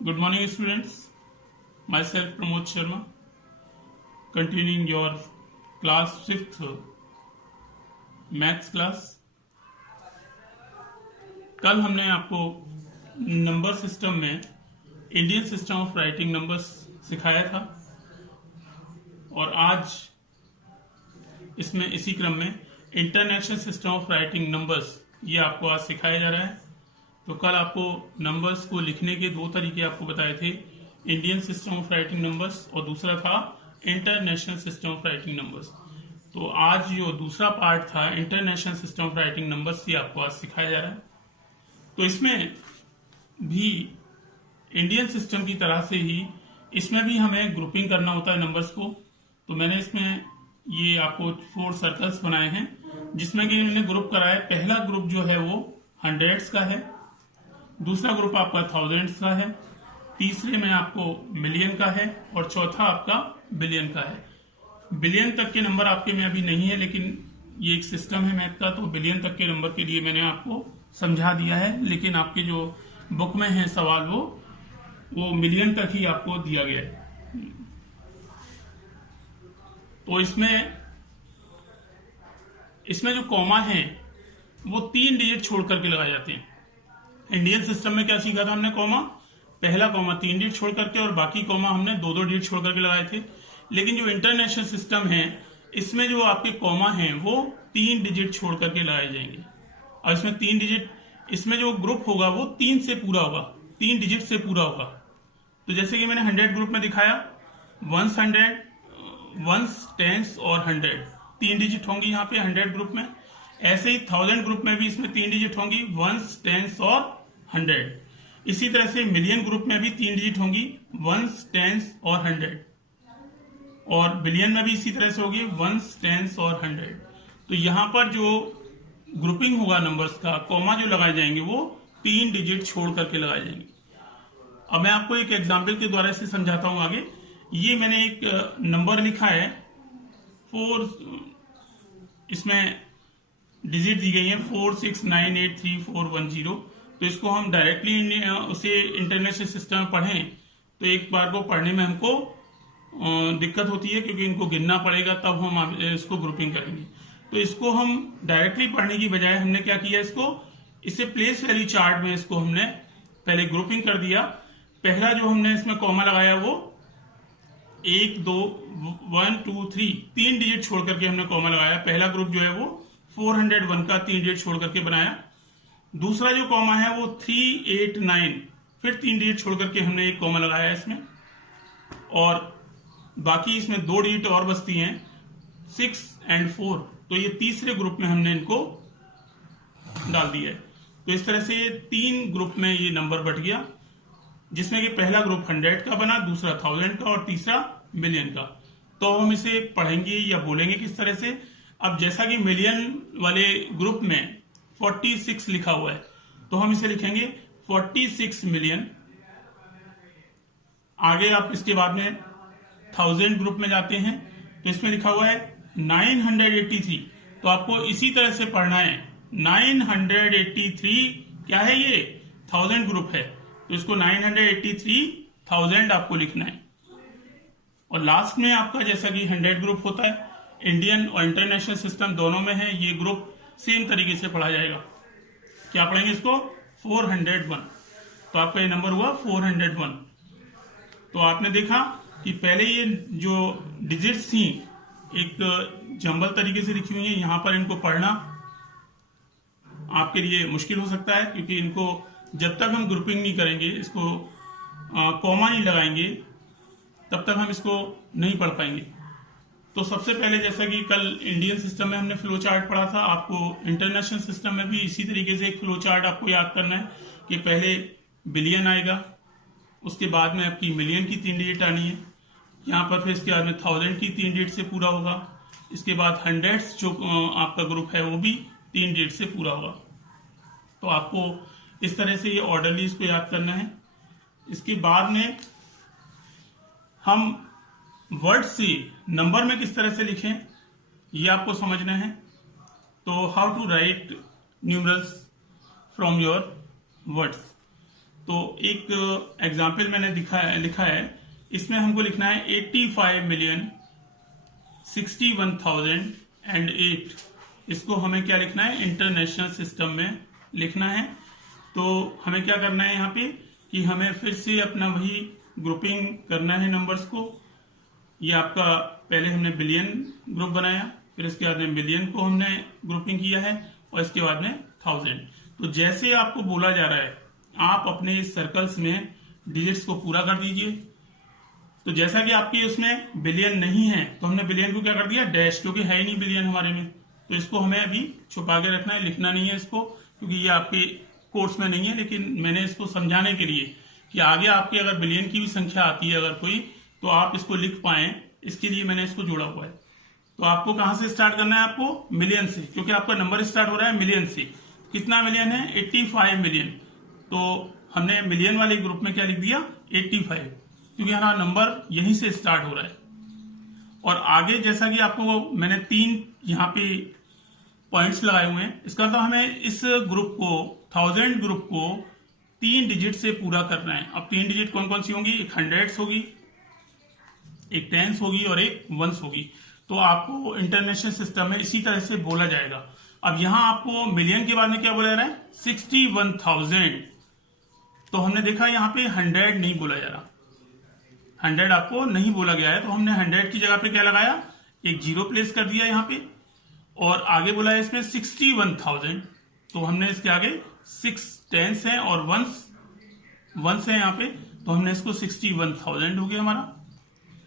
Good morning, students. Myself Pramod Sharma, continuing your class 5th maths class. कल हमने आपको number system में Indian system of writing numbers सिखाया था और आज इसमें इसी क्रम में international system of writing numbers ये आपको आज सिखाया जा रहा है। तो कल आपको नंबर्स को लिखने के दो तरीके आपको बताए थे, Indian system of writing numbers और दूसरा था international system of writing numbers. तो आज जो दूसरा पार्ट था international system of writing numbers ये आपको आज सिखाया जा रहा है। तो इसमें भी इंडियन सिस्टम की तरह से ही इसमें भी हमें ग्रुपिंग करना होता है नंबर्स को। तो मैंने इसमें ये आपको 4 सर्कल्स बनाए हैं जिसमें कि मैंने ग्रुप कराया। पहला ग्रुप जो है वो हंड्रेड्स का है, दूसरा ग्रुप आपका थाउजेंड्स का है, तीसरे में आपको मिलियन का है और चौथा आपका बिलियन का है। बिलियन तक के नंबर आपके में अभी नहीं है, लेकिन ये एक सिस्टम है मैथ का, तो बिलियन तक के नंबर के लिए मैंने आपको समझा दिया है। लेकिन आपके जो बुक में है सवाल वो मिलियन तक ही आपको दिया गया है। तो इसमें जो कॉमा है वो 3 डिजिट छोड़ करके लगाए जाते हैं। इंडियन सिस्टम में क्या सीखा था हमने, कॉमा पहला कॉमा 3 डिजिट छोड़ करके और बाकी कॉमा हमने 2-2 डिजिट छोड़ करके लगाए थे। लेकिन जो इंटरनेशनल सिस्टम है इसमें जो आपके कॉमा हैं वो 3 डिजिट छोड़ करके लगाए जाएंगे और इसमें 3 डिजिट, इसमें जो ग्रुप होगा वो 3 से पूरा होगा, 3 डिजिट से पूरा होगा। तो जैसे कि मैंने 100 ग्रुप में दिखाया, 100, 1s, 10s और 100 3 डिजिट होंगी यहाँ पे 100 ग्रुप में। ऐसे ही 1000 ग्रुप में भी इसमें 3 डिजिट होंगी, 1s, 10s और 100। इसी तरह से मिलियन ग्रुप में भी 3 डिजिट होंगी, 1s, 10s और 100। और बिलियन में भी इसी तरह से होगी 1s, 10s और 100। तो यहाँ पर जो ग्रुपिंग होगा नंबर्स का, कॉमा जो लगाए जाएंगे वो 3 डिजिट छोड़ करके लगाए जाएंगे। अब मैं आपको एक एग्जाम्पल के द्वारा इसे समझाता हूं आगे। ये मैंने एक नंबर लिखा है 4, इसमें डिजिट दी गई है 46983410। तो इसको हम डायरेक्टली उसे इंटरनेशनल सिस्टम में पढ़ें तो एक बार को पढ़ने में हमको दिक्कत होती है, क्योंकि इनको गिनना पड़ेगा तब हम इसको ग्रुपिंग करेंगे। तो इसको हम डायरेक्टली पढ़ने की बजाय हमने क्या किया, इसे प्लेस वैल्यू चार्ट में इसको हमने पहले ग्रुपिंग कर दिया। पहला जो हमने इसमें कॉमा लगाया वो 1, 2, 1, 2, 3 डिजिट छोड़ करके हमने कॉमा लगाया। पहला ग्रुप जो है वो 401 का 3 डिजिट छोड़ करके बनाया। दूसरा जो कॉमा है वो 389, फिर 3 डिजिट छोड़ करके हमने एक कॉमा लगाया इसमें। और बाकी इसमें 2 डिजिट और बचती हैं 6 और 4। तो ये तीसरे ग्रुप में हमने इनको डाल दिया है। तो इस तरह से 3 ग्रुप में ये नंबर बट गया, जिसमें कि पहला ग्रुप 100 का बना, दूसरा 1000 का और तीसरा मिलियन का। तो हम इसे पढ़ेंगे या बोलेंगे किस तरह से। अब जैसा कि मिलियन वाले ग्रुप में 46 लिखा हुआ है तो हम इसे लिखेंगे 46 मिलियन। आगे आप इसके बाद में 1000 ग्रुप में जाते हैं तो इसमें लिखा हुआ है 983। तो आपको इसी तरह से पढ़ना है। 983 क्या है, ये 1000 ग्रुप है, तो इसको 983,000 आपको लिखना है। और लास्ट में आपका जैसा कि 100 ग्रुप होता है, इंडियन और इंटरनेशनल सिस्टम दोनों में है, ये ग्रुप सेम तरीके से पढ़ा जाएगा। क्या पढ़ेंगे इसको, 401। तो आपका ये नंबर हुआ 401। तो आपने देखा कि पहले ये जो डिजिट्स थी एक जंबल तरीके से लिखी हुई है, यहां पर इनको पढ़ना आपके लिए मुश्किल हो सकता है, क्योंकि इनको जब तक हम ग्रुपिंग नहीं करेंगे, इसको कॉमा नहीं लगाएंगे, तब तक हम इसको नहीं पढ़ पाएंगे। तो सबसे पहले जैसा कि कल इंडियन सिस्टम में हमने फ्लो चार्ट पढ़ा था, आपको इंटरनेशनल सिस्टम में भी इसी तरीके से एक फ्लो चार्ट आपको याद करना है कि पहले बिलियन आएगा, उसके बाद में आपकी मिलियन की 3 डिजिट आनी है यहाँ पर, फिर इसके बाद में 1000 की 3 डिजिट से पूरा होगा, इसके बाद 100 जो आपका ग्रुप है वो भी 3 डिजिट से पूरा होगा। तो आपको इस तरह से ये ऑर्डरली इसको याद करना है। इसके बाद में हम वर्ड से नंबर में किस तरह से लिखें ये आपको समझना है। तो how to write numerals from your words. तो एक एग्जाम्पल मैंने लिखा है, इसमें हमको लिखना है 85,61,008। इसको हमें क्या लिखना है, इंटरनेशनल सिस्टम में लिखना है। तो हमें क्या करना है यहाँ पे कि हमें फिर से अपना वही ग्रुपिंग करना है नंबर्स को। ये आपका पहले हमने बिलियन ग्रुप बनाया, फिर इसके बाद में मिलियन को हमने ग्रुपिंग किया है, और इसके बाद में 1000। तो जैसे आपको बोला जा रहा है आप अपने इस सर्कल्स में डिजिट्स को पूरा कर दीजिए। तो जैसा कि आपके उसमें बिलियन नहीं है तो हमने बिलियन को क्या कर दिया, डैश, क्योंकि है ही नहीं बिलियन हमारे में। तो इसको हमें अभी छुपा के रखना है, लिखना नहीं है इसको, क्योंकि ये आपके कोर्स में नहीं है। लेकिन मैंने इसको समझाने के लिए कि आगे आपके अगर बिलियन की भी संख्या आती है अगर कोई, तो आप इसको लिख पाए, इसके लिए मैंने इसको जोड़ा हुआ है। तो आपको कहां से स्टार्ट करना है, आपको मिलियन से, क्योंकि आपका नंबर स्टार्ट हो रहा है मिलियन से। कितना मिलियन है, 85 मिलियन। तो हमने मिलियन वाले ग्रुप में क्या लिख दिया, 85, क्योंकि हमारा नंबर यहीं से स्टार्ट हो रहा है। और आगे जैसा कि आपको मैंने 3 यहाँ पे पॉइंट्स लगाए हुए हैं, इसका मतलब हमें इस ग्रुप को 1000 ग्रुप को 3 डिजिट से पूरा करना है। अब 3 डिजिट कौन कौन सी होंगी, एक हंड्रेड्स होगी, एक टेंस होगी और एक वंस होगी। तो आपको इंटरनेशनल सिस्टम में इसी तरह से बोला जाएगा। अब यहां आपको मिलियन के बाद में क्या बोला जा रहा है, 61,000। तो हमने देखा यहाँ पे 100 नहीं बोला जा रहा, 100 आपको नहीं बोला गया है। तो हमने 100 की जगह पे क्या लगाया, एक जीरो प्लेस कर दिया यहाँ पे, और आगे बोला है इसमें 61,000। तो हमने इसके आगे 6 टेंस है और वंस है यहाँ पे, तो हमने इसको 61,000 हो गया हमारा।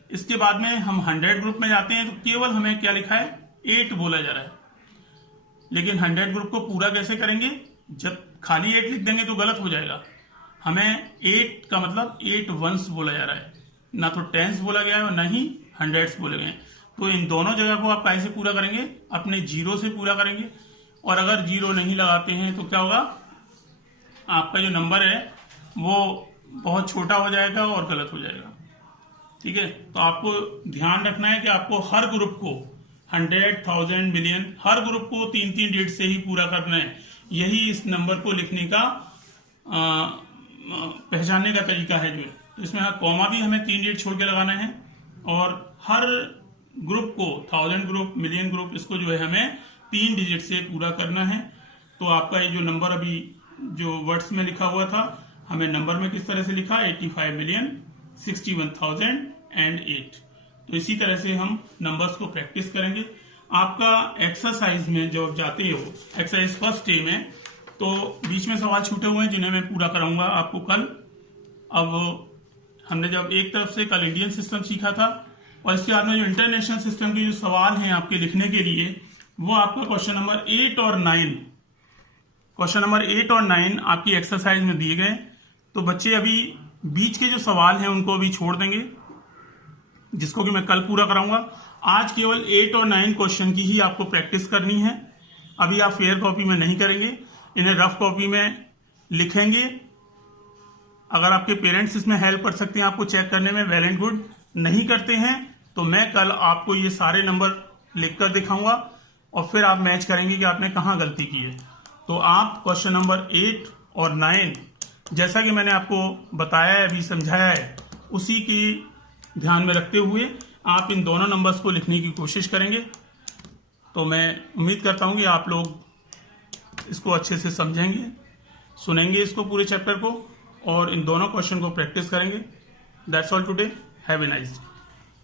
इसके बाद में हम 100 ग्रुप में जाते हैं, तो केवल हमें क्या लिखा है, 8 बोला जा रहा है। लेकिन 100 ग्रुप को पूरा कैसे करेंगे, जब खाली 8 लिख देंगे तो गलत हो जाएगा। हमें 8 का मतलब 8 वंस बोला जा रहा है, ना तो टेंस बोला गया है और ना ही हंड्रेड्स बोले गए हैं। तो इन दोनों जगह को आप कैसे पूरा करेंगे, अपने जीरो से पूरा करेंगे। और अगर जीरो नहीं लगाते हैं तो क्या होगा, आपका जो नंबर है वो बहुत छोटा हो जाएगा और गलत हो जाएगा। ठीक है, तो आपको ध्यान रखना है कि आपको हर ग्रुप को 100, 1000, मिलियन, हर ग्रुप को 3-3 डिजिट से ही पूरा करना है। यही इस नंबर को लिखने का पहचानने का तरीका है जो। तो इसमें कॉमा भी हमें 3 डिजिट छोड़ के लगाना है, और हर ग्रुप को 1000 ग्रुप, मिलियन ग्रुप, इसको जो है हमें 3 डिजिट से पूरा करना है। तो आपका ये जो नंबर अभी जो वर्ड्स में लिखा हुआ था, हमें नंबर में किस तरह से लिखा, 85,61,008। तो इसी तरह से हम नंबर्स को प्रैक्टिस करेंगे। आपका एक्सरसाइज में जब जाते हो, एक्सरसाइज फर्स्ट डे में, तो बीच में सवाल छूटे हुए हैं जिन्हें मैं पूरा कराऊंगा आपको कल। अब हमने जब एक तरफ से कल इंडियन सिस्टम सीखा था, और इसके बाद में जो इंटरनेशनल सिस्टम के जो सवाल हैं आपके लिखने के लिए, वो आपका क्वेश्चन नंबर 8 और 9, क्वेश्चन नंबर 8 और 9 आपकी एक्सरसाइज में दिए गए। तो बच्चे अभी बीच के जो सवाल हैं उनको अभी छोड़ देंगे, जिसको कि मैं कल पूरा कराऊंगा। आज केवल 8 और 9 क्वेश्चन की ही आपको प्रैक्टिस करनी है। अभी आप फेयर कॉपी में नहीं करेंगे, इन्हें रफ कॉपी में लिखेंगे। अगर आपके पेरेंट्स इसमें हेल्प कर सकते हैं आपको चेक करने में, वेल एंड गुड। नहीं करते हैं तो मैं कल आपको ये सारे नंबर लिखकर दिखाऊंगा, और फिर आप मैच करेंगे कि आपने कहाँ गलती की है। तो आप क्वेश्चन नंबर 8 और 9, जैसा कि मैंने आपको बताया है, अभी समझाया है, उसी की ध्यान में रखते हुए आप इन दोनों नंबर्स को लिखने की कोशिश करेंगे। तो मैं उम्मीद करता हूं कि आप लोग इसको अच्छे से समझेंगे, सुनेंगे इसको पूरे चैप्टर को, और इन दोनों क्वेश्चन को प्रैक्टिस करेंगे। That's all today, have a nice day.